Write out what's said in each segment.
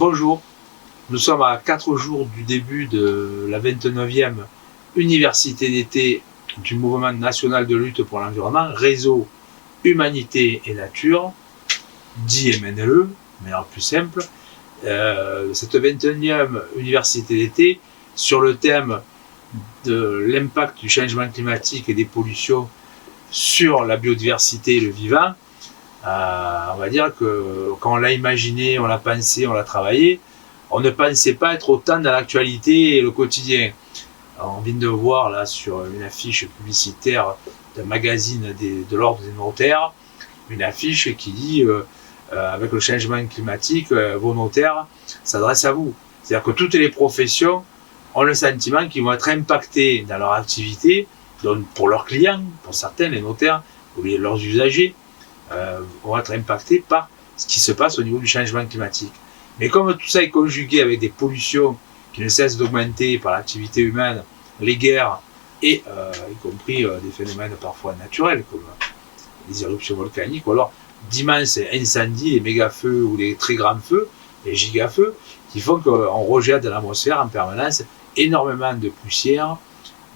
Bonjour, nous sommes à 4 jours du début de la 29e Université d'été du Mouvement national de lutte pour l'environnement, Réseau Humanité et Nature, dit MNLE, de manière plus simple. Cette 29e Université d'été sur le thème de l'impact du changement climatique et des pollutions sur la biodiversité et le vivant. On va dire que quand on l'a imaginé, on l'a pensé, on l'a travaillé, on ne pensait pas être autant dans l'actualité et le quotidien. Alors, on vient de voir là sur une affiche publicitaire d'un magazine de l'ordre des notaires, une affiche qui dit avec le changement climatique, vos notaires s'adressent à vous. C'est-à-dire que toutes les professions ont le sentiment qu'ils vont être impactés dans leur activité, donc pour leurs clients, pour certains, les notaires, ou leurs usagers, vont être impactés par ce qui se passe au niveau du changement climatique. Mais comme tout ça est conjugué avec des pollutions qui ne cessent d'augmenter par l'activité humaine, les guerres et y compris des phénomènes parfois naturels comme les éruptions volcaniques ou alors d'immenses incendies, les méga-feux ou les très grands feux, les giga-feux, qui font qu'on rejette dans l'atmosphère en permanence énormément de poussière,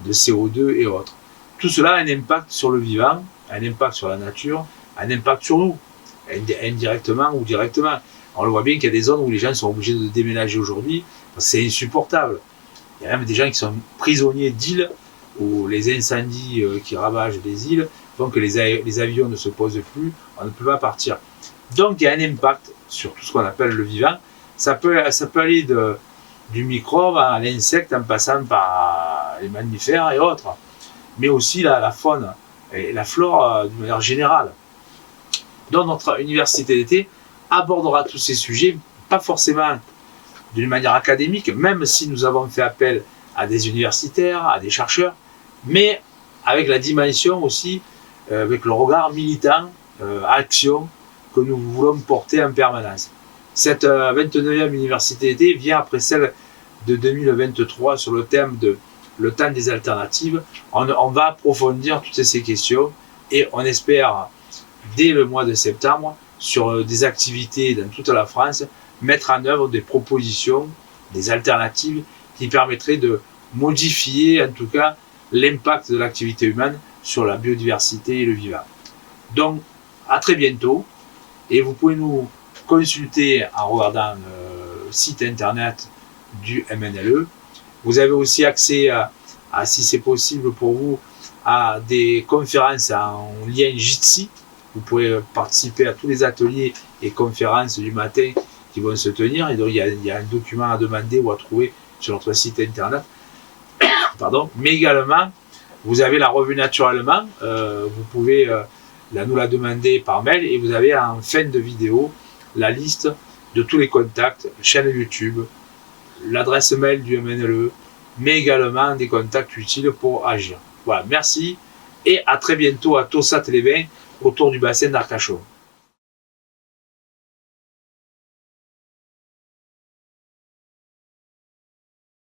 de CO2 et autres. Tout cela a un impact sur le vivant, un impact sur la nature, un impact sur nous, indirectement ou directement. On le voit bien qu'il y a des zones où les gens sont obligés de déménager aujourd'hui parce que c'est insupportable. Il y a même des gens qui sont prisonniers d'îles où les incendies qui ravagent les îles font que les avions ne se posent plus, on ne peut pas partir. Donc il y a un impact sur tout ce qu'on appelle le vivant. Ça peut aller du microbe à l'insecte en passant par les mammifères et autres, mais aussi la faune et la flore de manière générale. Donc notre université d'été abordera tous ces sujets, pas forcément d'une manière académique, même si nous avons fait appel à des universitaires, à des chercheurs, mais avec la dimension aussi, avec le regard militant, action, que nous voulons porter en permanence. Cette 29e université d'été vient après celle de 2023 sur le thème de le temps des alternatives. On va approfondir toutes ces questions et on espère dès le mois de septembre, sur des activités dans toute la France, mettre en œuvre des propositions, des alternatives qui permettraient de modifier en tout cas l'impact de l'activité humaine sur la biodiversité et le vivant. Donc à très bientôt et vous pouvez nous consulter en regardant le site internet du MNLE. Vous avez aussi accès à si c'est possible pour vous, à des conférences en lien Jitsi. Vous pouvez participer à tous les ateliers et conférences du matin qui vont se tenir. Et donc, il y a un document à demander ou à trouver sur notre site internet. Pardon. Mais également, vous avez la revue naturellement. Vous pouvez nous la demander par mail et vous avez en fin de vidéo la liste de tous les contacts, chaîne YouTube, l'adresse mail du MNLE, mais également des contacts utiles pour agir. Voilà, merci et à très bientôt à Tossat-les-Bains autour du bassin d'Arcachon.